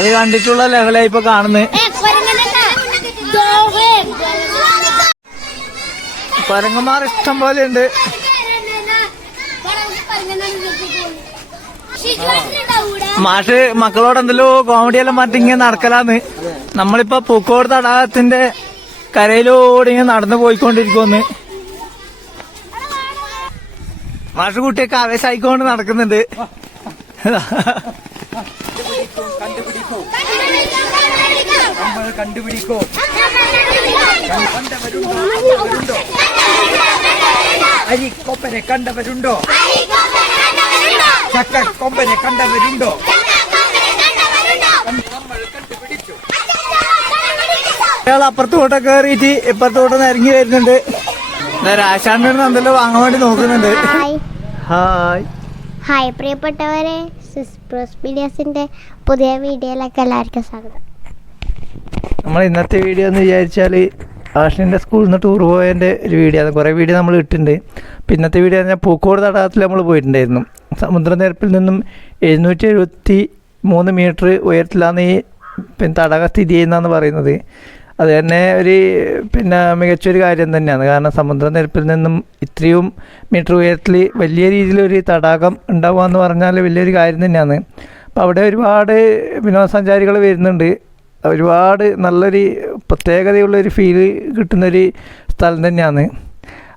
അത് കണ്ടിട്ടുള്ള ലഹള ഇപ്പൊ കാണുന്നത്. പരങ്ങന്മാർ ഇഷ്ടം പോലെ ഉണ്ട്. മാഷ് മക്കളോട് എന്തെല്ലോ കോമഡിയെല്ലാം മാറ്റി ഇങ്ങനെ നടക്കലാന്ന്. നമ്മളിപ്പോ പൂക്കോട് തടാകത്തിന്റെ കരയിലൂടെ ഇങ്ങനെ നടന്നു പോയിക്കൊണ്ടിരിക്കുമെന്ന്. മാഷ് കുട്ടിയൊക്കെ ആവേശമായിക്കൊണ്ട് നടക്കുന്നുണ്ട്. കണ്ടുപിടിക്കോ അരിക്കൊമ്പനെ കണ്ടവരുണ്ടോ? ചക്കക്കൊമ്പനെ കണ്ടവരുണ്ടോ? അയാൾ അപ്പുറത്തോട്ട് കയറിയിട്ട് ഇപ്പുറത്തോട്ട് ഇറങ്ങി വരുന്നുണ്ട്. രാശാണ്ടൻ എന്തെല്ലോ വാങ്ങാൻ വേണ്ടി നോക്കുന്നുണ്ട്. ഹായ് ഹായ് പ്രിയപ്പെട്ടവരെ, മീഡിയാസിന്റെ പുതിയ വീഡിയോയിലേക്ക് എല്ലാവർക്കും സ്വാഗതം. നമ്മൾ ഇന്നത്തെ വീഡിയോ എന്ന് വിചാരിച്ചാല് ആഷിന്റെ സ്കൂളിൽ നിന്ന് ടൂർ പോയതിന്റെ ഒരു വീഡിയോ ആണ്. കുറേ വീഡിയോ നമ്മൾ ഇട്ടിട്ടുണ്ട്. അപ്പം ഇന്നത്തെ വീഡിയോ പറഞ്ഞാൽ പൂക്കോട് തടാകത്തിൽ നമ്മൾ പോയിട്ടുണ്ടായിരുന്നു. സമുദ്രനിരപ്പിൽ നിന്നും 773 മീറ്റർ ഉയരത്തിലാണ് ഈ തടാകം സ്ഥിതി ചെയ്യുന്നതെന്ന് പറയുന്നത്. അത് തന്നെ ഒരു മികച്ചൊരു കാര്യം തന്നെയാണ്. കാരണം സമുദ്രനിരപ്പിൽ നിന്നും ഇത്രയും മീറ്റർ ഉയരത്തിൽ വലിയ രീതിയിലൊരു തടാകം ഉണ്ടാവുക എന്ന് പറഞ്ഞാൽ വലിയൊരു കാര്യം തന്നെയാണ്. അപ്പോൾ അവിടെ ഒരുപാട് വിനോദസഞ്ചാരികൾ വരുന്നുണ്ട്. ഒരുപാട് നല്ലൊരു പ്രത്യേകതയുള്ളൊരു ഫീല് കിട്ടുന്നൊരു സ്ഥലം തന്നെയാണ്.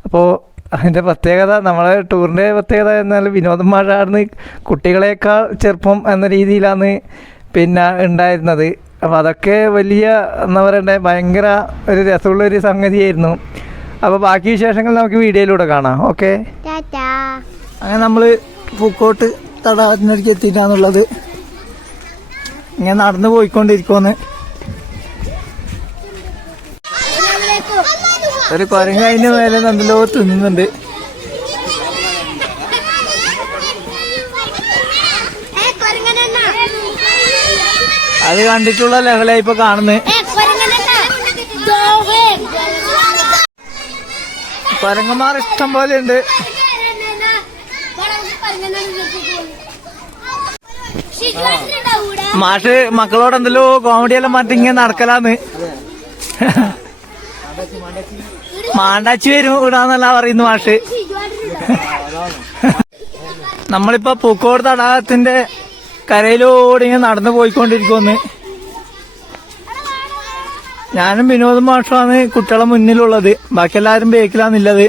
അപ്പോൾ അതിൻ്റെ പ്രത്യേകത, നമ്മളെ ടൂറിൻ്റെ പ്രത്യേകത എന്നാൽ വിനോദന്മാരാണ് കുട്ടികളെക്കാൾ ചെറുപ്പം എന്ന രീതിയിലാണ് ഉണ്ടായിരുന്നത്. അപ്പോൾ അതൊക്കെ വലിയ എന്താ പറയണ്ടേ, ഭയങ്കര ഒരു രസമുള്ളൊരു സംഗതിയായിരുന്നു. അപ്പോൾ ബാക്കി വിശേഷങ്ങൾ നമുക്ക് വീഡിയോയിലൂടെ കാണാം. ഓക്കെ, അങ്ങനെ നമ്മൾ പൂക്കോട്ട് തടാകത്തിനടുക്ക് എത്തിയിട്ടാണുള്ളത്. ഇങ്ങനെ നടന്നു പോയിക്കൊണ്ടിരിക്കുമെന്ന്. ഒരു കുരങ്ങ് അതിൻ്റെ മേലെ നല്ലല്ലോ തിന്നുന്നുണ്ട്. അത് കണ്ടിട്ടുള്ള ലഹള ഇപ്പൊ കാണുന്നത്. കുരങ്ങന്മാർ ഇഷ്ടം പോലെ ഉണ്ട്. മാഷ് മക്കളോട് എന്തെല്ലോ കോമഡിയെല്ലാം മാറ്റി ഇങ്ങനെ നടക്കലാന്ന്. മാണ്ടാച്ചി വരും ഇടാന്നല്ല പറയുന്നു മാഷ്. നമ്മളിപ്പോ പൂക്കോട് തടാകത്തിന്റെ കരയിലൂടെ ഇങ്ങനെ നടന്നു പോയിക്കൊണ്ടിരിക്കുമെന്ന്. ഞാനും വിനോദം മാഷമാണ് കുട്ടികളെ മുന്നിലുള്ളത്. ബാക്കി എല്ലാവരും ബേക്കിലാന്നുള്ളത്.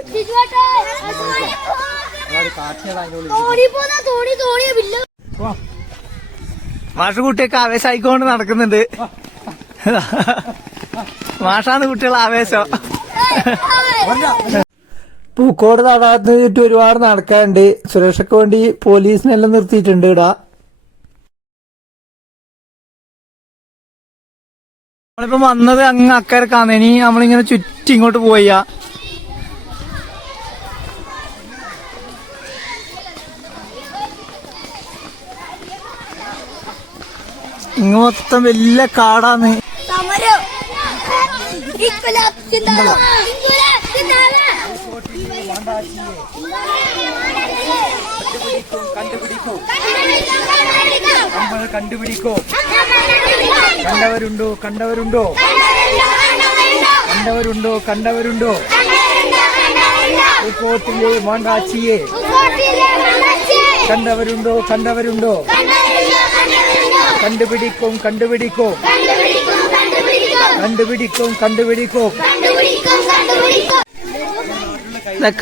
മാഷ് കുട്ടിയൊക്കെ ആവേശമായിക്കൊണ്ട് നടക്കുന്നുണ്ട്. മാഷാണ് കുട്ടികളെ ആവേശം. പൂക്കോട് തടാകത്തിന് ചുറ്റും ഒരുപാട് നടക്കാനുണ്ട്. സുരക്ഷയ്ക്ക് വേണ്ടി പോലീസിനെല്ലാം നിർത്തിയിട്ടുണ്ട് ഇടാ. നമ്മളിപ്പോ വന്നത് അങ്ങ് അക്കരക്കാണ്. ഇനി നമ്മളിങ്ങനെ ചുറ്റി ഇങ്ങോട്ട് പോയ ഇങ്ങ് മൊത്തം വലിയ കാടാണ്. കണ്ടുപിടിക്കോ കണ്ടവരുണ്ടോ? കണ്ടവരുണ്ടോ? കണ്ടവരുണ്ടോ? കണ്ടവരുണ്ടോ? പൂക്കോട്ടിലെ മാണ്ടാച്ചിയെ കണ്ടവരുണ്ടോ? കണ്ടവരുണ്ടോ? കണ്ടുപിടിക്കും കണ്ടുപിടിക്കോ കണ്ടുപിടിക്കും കണ്ടുപിടിക്കോ.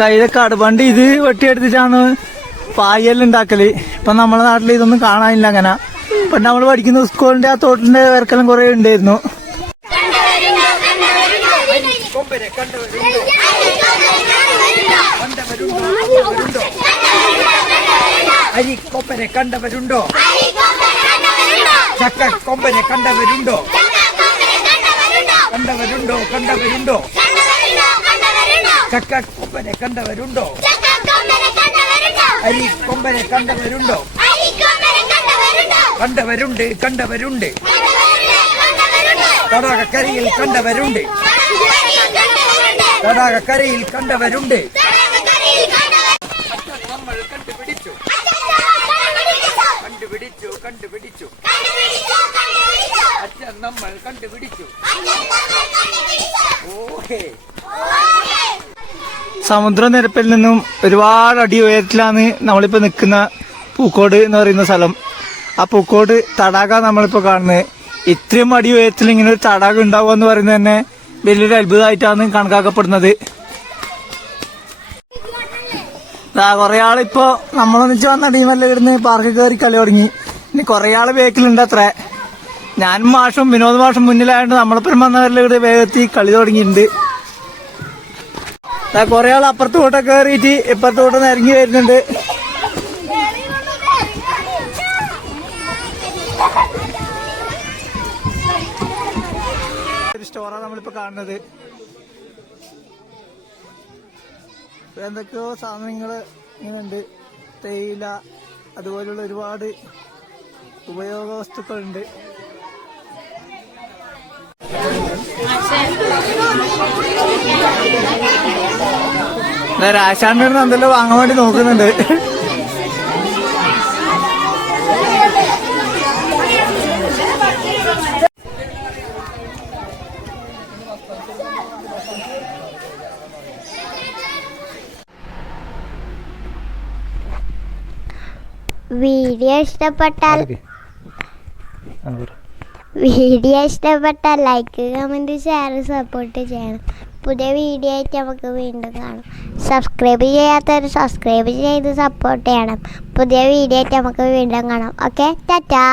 കൈതക്കാട് പണ്ട് ഇത് വെട്ടിയെടുത്തിട്ടാണ് പായെല്ലാം ഉണ്ടാക്കല്. ഇപ്പൊ നമ്മളെ നാട്ടിൽ ഇതൊന്നും കാണാനില്ല അങ്ങനെ. പണ്ട് നമ്മൾ പഠിക്കുന്ന സ്കൂളിന്റെ ആ തോട്ടിന്റെ വർക്കെല്ലാം കുറെ ഉണ്ടായിരുന്നു. അരിക്കൊമ്പനെ കണ്ടവരുണ്ടോ? ചക്കക്കൊമ്പനെ കണ്ടവരുണ്ടോ? കണ്ടവരുണ്ടോ? കണ്ടവരുണ്ടോ? ചക്കക്കൊമ്പനെ കണ്ടവരുണ്ടോ? അരിക്കൊമ്പനെ കണ്ടവരുണ്ടോ? കണ്ടവരുണ്ട്. കണ്ടവരുണ്ട്. തടാകക്കരയിൽ കണ്ടവരുണ്ട്. തടാകക്കരയിൽ കണ്ടവരുണ്ട്. കണ്ടുപിടിച്ചു. കണ്ടുപിടിച്ചു. കണ്ടുപിടിച്ചു. നമ്മൾ കണ്ടുപിടിച്ചു. ഓഹേ. സമുദ്രനിരപ്പിൽ നിന്നും ഒരുപാട് അടി ഉയരത്തിലാണ് നമ്മളിപ്പോൾ നിൽക്കുന്ന പൂക്കോട് എന്ന് പറയുന്ന സ്ഥലം. ആ പൂക്കോട് തടാക നമ്മളിപ്പോൾ കാണുന്നത്. ഇത്രയും അടി ഉയരത്തിൽ ഇങ്ങനെ ഒരു തടാകം ഉണ്ടാവുക എന്ന് പറയുന്നത് തന്നെ വലിയൊരു അത്ഭുതമായിട്ടാണ് കണക്കാക്കപ്പെടുന്നത്. കുറേ ആളിപ്പോൾ നമ്മളൊന്നിച്ച് വന്ന ടീമെല്ലാം ഇവിടുന്ന് പാർക്കിൽ കയറി കളി തുടങ്ങി. ഇനി കുറേ ആൾ ബേക്കിലുണ്ട് അത്രേ. ഞാനും മാഷും വിനോദ് മാഷും മുന്നിലായതുകൊണ്ട് നമ്മളിപ്പം വന്നവരെല്ലാം ഇവിടെ വേഗത്തിൽ കളി തുടങ്ങിയിട്ടുണ്ട്. കുറേ ആൾ അപ്പുറത്തോട്ടൊക്കെ കയറിയിട്ട് ഇപ്പുറത്തോട്ടൊന്ന് ഇറങ്ങി വരുന്നുണ്ട്. ഒരു സ്റ്റോറാണ് നമ്മളിപ്പോൾ കാണുന്നത്. എന്തൊക്കെയോ സാധനങ്ങൾ ഇങ്ങനെയുണ്ട്. തേയില അതുപോലുള്ള ഒരുപാട് ഉപയോഗ വസ്തുക്കളുണ്ട്. രാശാന്റെ എന്തെല്ലോ വാങ്ങാൻ വേണ്ടി നോക്കുന്നുണ്ട്. വീഡിയോ ഇഷ്ടപ്പെട്ടാൽ ലൈക്ക് കമൻറ്റ് ഷെയർ സപ്പോർട്ട് ചെയ്യണം. പുതിയ വീഡിയോ ആയിട്ട് നമുക്ക് വീണ്ടും കാണാം. സബ്സ്ക്രൈബ് ചെയ്യാത്തവർ സബ്സ്ക്രൈബ് ചെയ്ത് സപ്പോർട്ട് ചെയ്യണം. പുതിയ വീഡിയോ ആയിട്ട് നമുക്ക് വീണ്ടും കാണാം. ഓക്കെ, ടാറ്റാ.